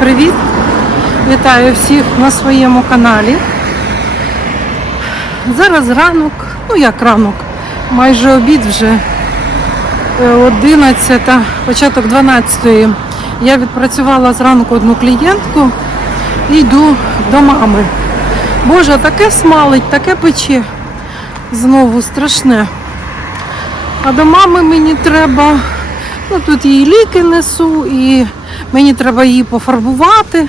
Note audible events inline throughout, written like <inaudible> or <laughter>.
привіт! Вітаю всіх на своєму каналі. Зараз ранок, ну як ранок, майже обід вже е, 11, початок 12. Я відпрацювала зранку одну клієнтку і йду до мами. Боже, таке смалить, таке пече. Знову страшне. А до мами мені треба, ну тут їй ліки несу, і мені треба її пофарбувати,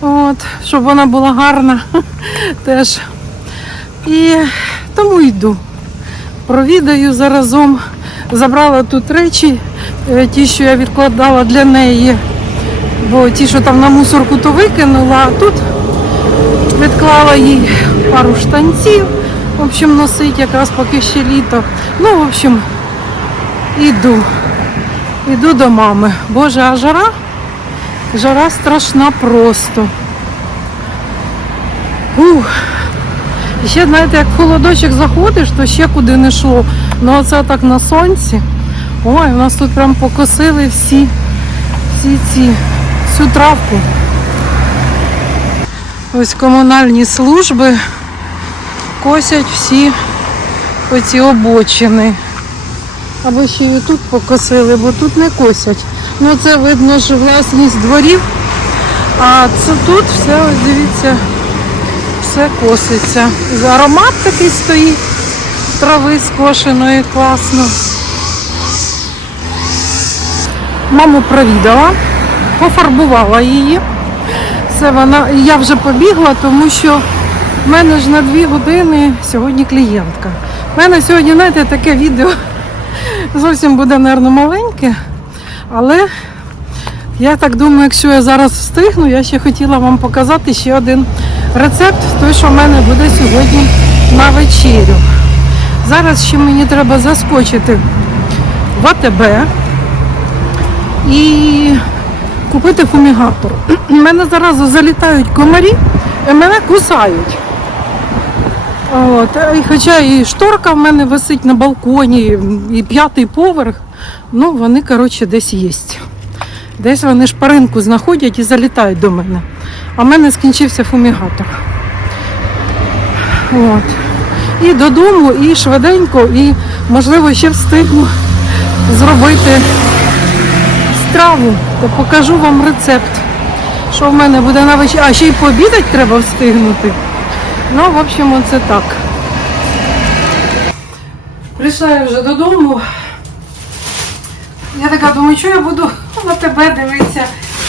от, щоб вона була гарна <laughs> теж. І тому йду. Провідаю заразом. Забрала тут речі, е, ті, що я відкладала для неї, бо ті, що там на мусорку, то викинула, а тут відклала їй пару штанців. В общем, носить якраз поки ще літо. Ну, в общем, іду. Іду до мами. Боже, а жара? Жара страшна просто. Ух. І ще, знаєте, як в холодочок заходиш, то ще куди не йшло. Ну оце так на сонці. Ой, у нас тут прям покосили всі, всі ці, всю травку. Ось комунальні служби косять всі оці обочини. Або ще і тут покосили, бо тут не косять. Ну це видно ж власність дворів. А це тут все, ось дивіться, все коситься. Аромат такий стоїть, трави скошеної, класно. Маму провідала, пофарбувала її. Це вона, я вже побігла, тому що в мене ж на дві години сьогодні клієнтка. У мене сьогодні, знаєте, таке відео зовсім буде, мабуть, маленьке, але я так думаю, якщо я зараз встигну, я ще хотіла вам показати ще один рецепт, той, що в мене буде сьогодні на вечерю. Зараз ще мені треба заскочити в АТБ і купити фумігатор. <clears throat> У мене зараз залітають комарі і мене кусають. От, і хоча і шторка в мене висить на балконі, і п'ятий поверх, ну вони, коротше, десь є. Десь вони шпаринку знаходять і залітають до мене. А в мене скінчився фумігатор. От. І додому, і швиденько, і, можливо, ще встигну зробити страву, то покажу вам рецепт, що в мене буде на вечір. А ще й пообідати треба встигнути. Ну, в общем, це так. Прийшла я вже додому. Я така думаю, що я буду на тебе дивитися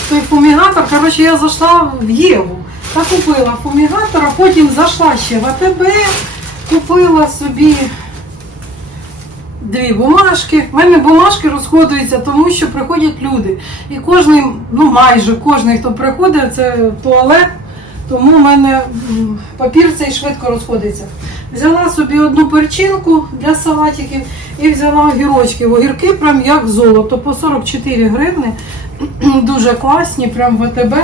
той фумігатор. Коротше, я зайшла в Єву та купила фумігатор, а потім зайшла ще в АТБ, купила собі дві бумажки. У мене бумажки розходуються, тому що приходять люди. І кожний, ну майже кожний, хто приходить, це туалет. Тому в мене папір цей швидко розходиться. Взяла собі одну перчинку для салатиків і взяла огірочки. Огірки прям як золото, по 44 гривни. <clears throat> Дуже класні, прям в АТБ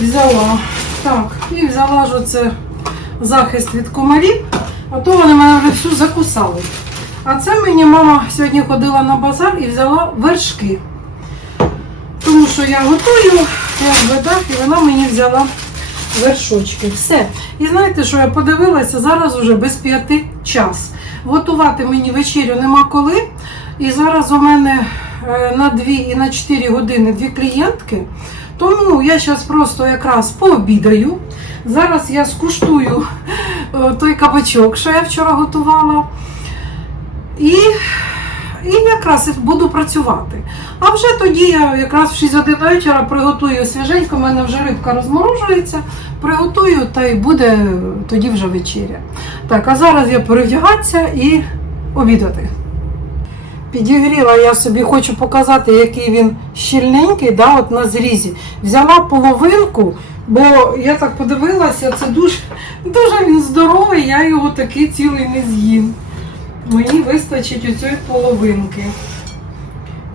взяла. Так, і взяла ж оце захист від комарів, а то вони мене вже всю закусали. А це мені мама сьогодні ходила на базар і взяла вершки. Тому що я готую, я в і вона мені взяла вершочки. Все. І знаєте, що я подивилася, зараз уже без п'яти час. Готувати мені вечерю нема коли. І зараз у мене е, на 2 і на 4 години дві клієнтки. Тому я зараз просто якраз пообідаю. Зараз я скуштую е, той кабачок, що я вчора готувала. І, і якраз буду працювати. А вже тоді я якраз в 6 годин вечора приготую свіженько, в мене вже рибка розморожується, приготую та й буде тоді вже вечеря. Так, а зараз я перевдягатися і обідати. Підігріла я собі, хочу показати, який він щільненький, да, от на зрізі. Взяла половинку, бо я так подивилася, це дуже, дуже він здоровий, я його такий цілий не з'їм. Мені вистачить оцієї половинки.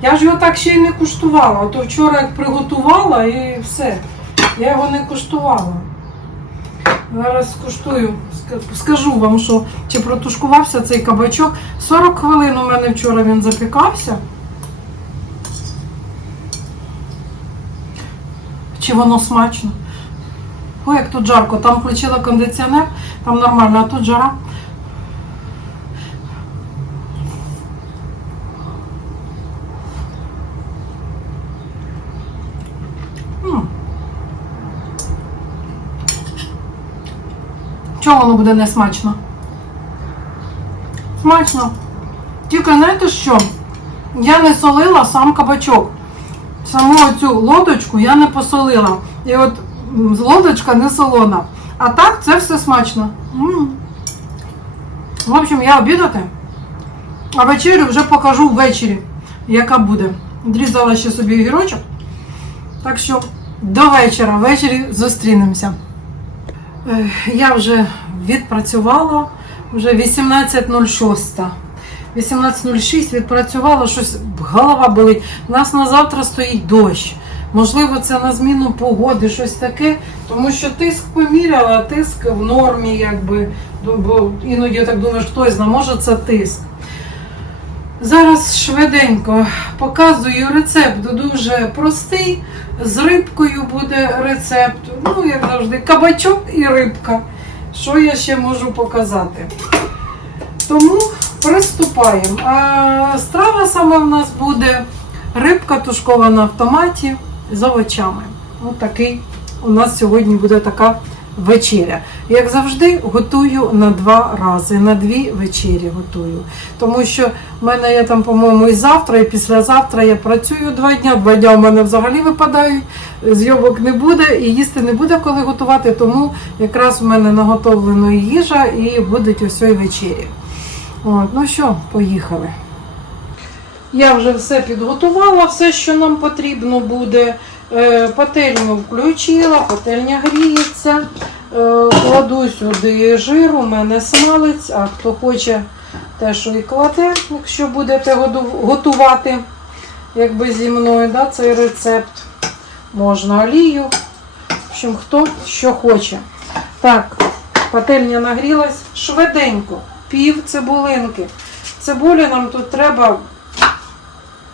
Я ж його так ще й не куштувала. А то вчора як приготувала і все. Я його не куштувала. Зараз скуштую, ска- скажу вам, що чи протушкувався цей кабачок. 40 хвилин у мене вчора він запікався. чи воно смачно. Ой, як тут жарко, там включила кондиціонер, там нормально, а тут жара. Чого воно буде не смачно? Смачно. Тільки знаєте що? Я не солила сам кабачок. Саму цю лодочку я не посолила. І от лодочка не солона. А так це все смачно. М. В общем, я обідати. А вечерю вже покажу ввечері, яка буде. Дрізала ще собі огірочок. Так що до вечора. Ввечері зустрінемося. Я вже відпрацювала вже 18.06. 18.06 відпрацювала, щось голова болить. У нас на завтра стоїть дощ. Можливо, це на зміну погоди, щось таке, тому що тиск поміряла, тиск в нормі, якби. Бо іноді я так думаю, хтось знає, може це тиск. Зараз швиденько показую рецепт дуже простий. З рибкою буде рецепт. Ну, як завжди, кабачок і рибка. Що я ще можу показати? Тому приступаємо. Страва саме в нас буде рибка тушкована в томаті з овочами. Ось такий у нас сьогодні буде така вечеря. Як завжди, готую на два рази, на дві вечері готую. Тому що в мене я там, по-моєму, і завтра, і післязавтра я працюю два дня. Два дня в мене взагалі випадають, зйомок не буде і їсти не буде коли готувати, тому якраз в мене наготовлена їжа і будуть ось вечері. От, ну що, поїхали. Я вже все підготувала, все, що нам потрібно буде. Е, Пательню включила, пательня гріється. Е, Кладу сюди жир, у мене смалець, а хто хоче, те, що і кладе, якщо будете готувати, якби зі мною, да, цей рецепт. Можна олію. В общем, хто що хоче. Так, пательня нагрілась швиденько, пів цибулинки. Цибулі нам тут треба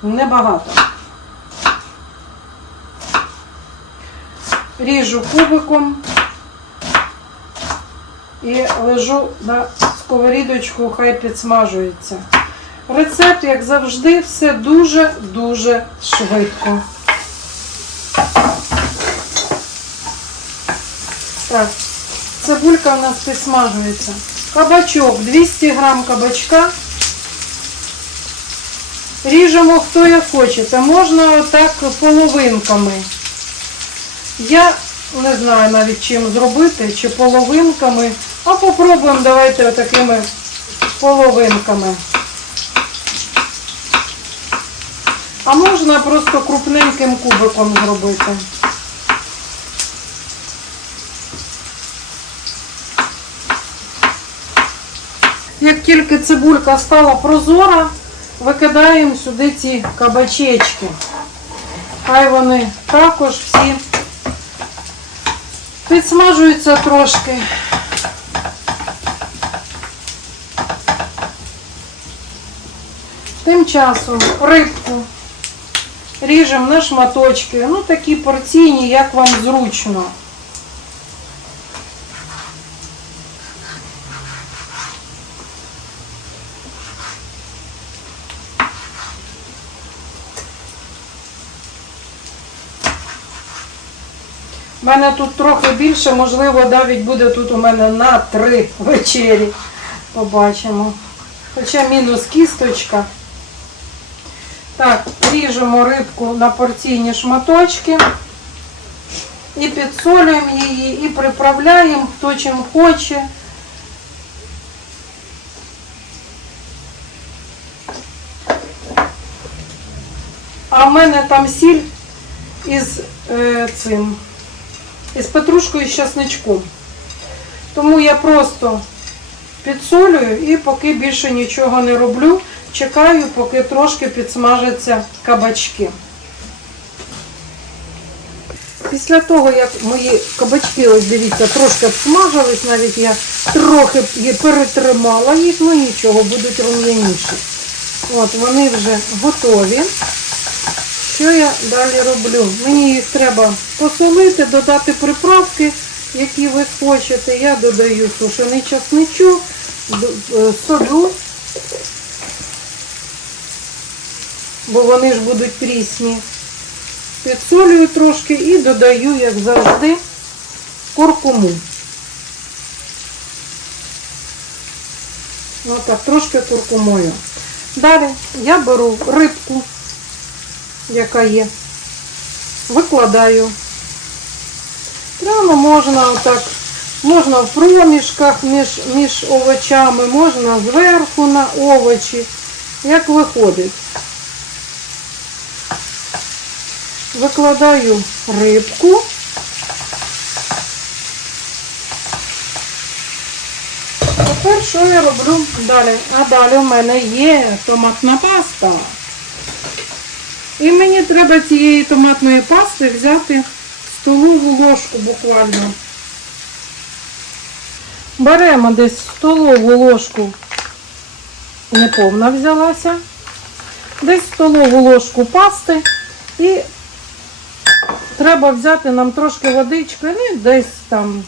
небагато. Ріжу кубиком і лежу на сковорідочку, хай підсмажується. Рецепт, як завжди, все дуже-дуже швидко. Так, цибулька у нас підсмажується. Кабачок, 200 грам кабачка. Ріжемо хто як хоче. Та можна так половинками. Я не знаю навіть чим зробити, чи половинками. А попробуємо давайте отакими половинками. А можна просто крупненьким кубиком зробити. Як тільки цибулька стала прозора, викидаємо сюди ці кабачечки. Хай вони також всі підсмажуються трошки. Тим часом рибку ріжемо на шматочки, ну такі порційні, як вам зручно. У мене тут трохи більше, можливо, навіть буде тут у мене на три вечері. Побачимо. Хоча мінус кісточка. Так, ріжемо рибку на порційні шматочки. І підсолюємо її, і приправляємо, хто чим хоче. А в мене там сіль із е, цим із петрушкою і з часничком. Тому я просто підсолюю і поки більше нічого не роблю, чекаю, поки трошки підсмажаться кабачки. Після того, як мої кабачки, ось дивіться, трошки обсмажились, навіть я трохи перетримала їх, ну нічого, будуть рум'яніші. От, вони вже готові. Що я далі роблю? Мені їх треба посолити, додати приправки, які ви хочете. Я додаю сушений часничок, е, солю, бо вони ж будуть прісні. Підсолюю трошки і додаю, як завжди, куркуму. Ну так, трошки куркумою. Далі я беру рибку, яка є, викладаю. Прямо можна отак, можна в проміжках між, між овочами, можна зверху на овочі, як виходить. Викладаю рибку. Тепер що я роблю далі? А далі в мене є томатна паста. І мені треба цієї томатної пасти взяти столову ложку буквально. Беремо десь столову ложку, неповна взялася, десь столову ложку пасти і треба взяти нам трошки водички, ну десь там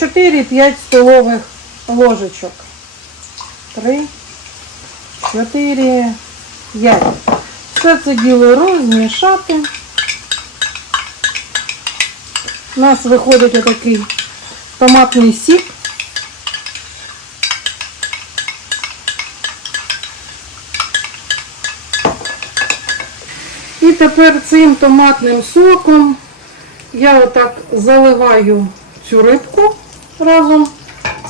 4-5 столових ложечок. 3, 4, 5. Все це діло розмішати. У нас виходить отакий томатний сік. І тепер цим томатним соком я отак заливаю цю рибку разом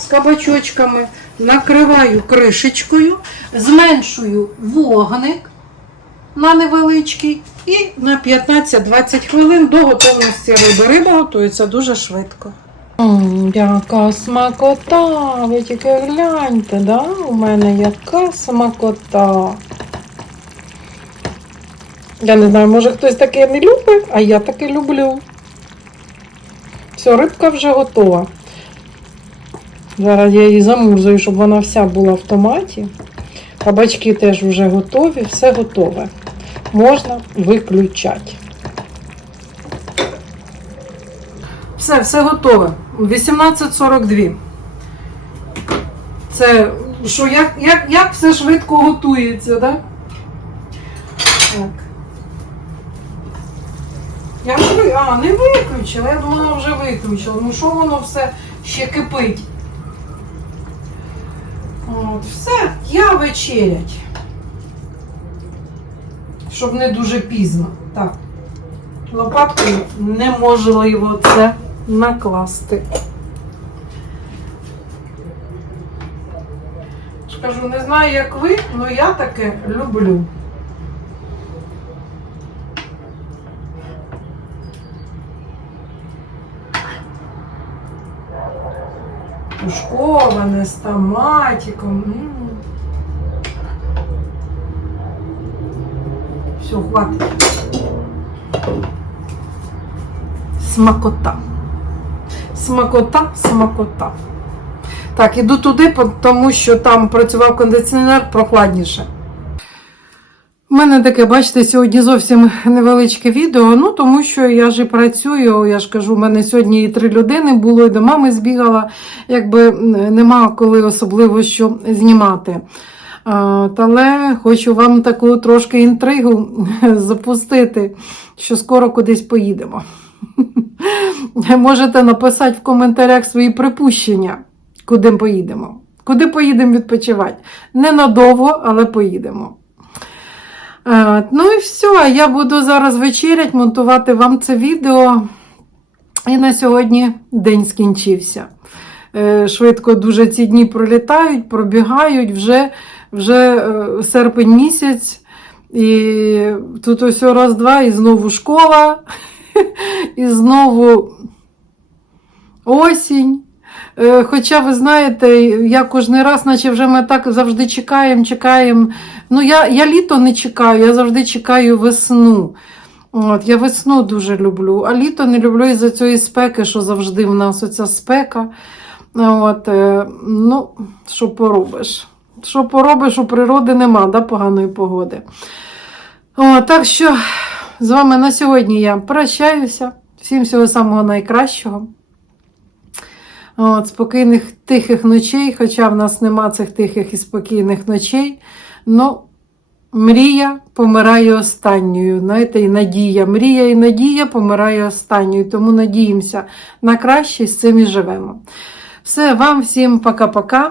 з кабачочками, накриваю кришечкою, зменшую вогник на невеличкий і на 15-20 хвилин до готовності риби. Риба готується дуже швидко. М, Яка смакота! Ви тільки гляньте, да? У мене яка смакота. Я не знаю, може хтось таке не любить, а я таке люблю. Все, рибка вже готова. Зараз я її замурзую, щоб вона вся була в томаті. Кабачки теж вже готові, все готове. Можна виключати. Все, все готове. 18.42. Це що, як, як, як все швидко готується, да? так? Я ви... А, не виключила, я думала, вже виключила. Ну що воно все ще кипить? От, все, я вечерять. Щоб не дуже пізно. Так. Лопаткою неможливо це накласти. ж кажу, не знаю, як ви, але я таке люблю. Тушковане з томатиком. Все, хватить. Смакота. Смакота, смакота. Так, іду туди, тому що там працював кондиціонер прохладніше. У мене таке, бачите, сьогодні зовсім невеличке відео. Ну, тому що я ж і працюю. Я ж кажу, у мене сьогодні і три людини було, і до мами збігала, якби нема коли особливо що знімати. Але хочу вам таку трошки інтригу <laughs> запустити, що скоро кудись поїдемо. <laughs> Можете написати в коментарях свої припущення, куди поїдемо. Куди поїдемо відпочивати. Ненадовго, але поїдемо. Ну і все. Я буду зараз вечерять, монтувати вам це відео. І на сьогодні день скінчився. Е, Швидко дуже ці дні пролітають, пробігають вже, вже е, серпень місяць. І тут ось раз-два, і знову школа, <laughs> і знову осінь. Е, Хоча, ви знаєте, я кожен раз, наче вже ми так завжди чекаємо, чекаємо. Ну, я, я літо не чекаю, я завжди чекаю весну. От, я весну дуже люблю, а літо не люблю із-за цієї спеки, що завжди в нас оця спека. От, е, ну, що поробиш? Що поробиш, у природи нема да, поганої погоди. О, так що з вами на сьогодні я прощаюся. Всім всього самого найкращого. От, спокійних тихих ночей, хоча в нас нема цих тихих і спокійних ночей. Ну, мрія помирає останньою. Знаєте, і надія. Мрія і надія помирає останньою. Тому надіємося на краще і з цим і живемо. Все, вам всім пока-пока.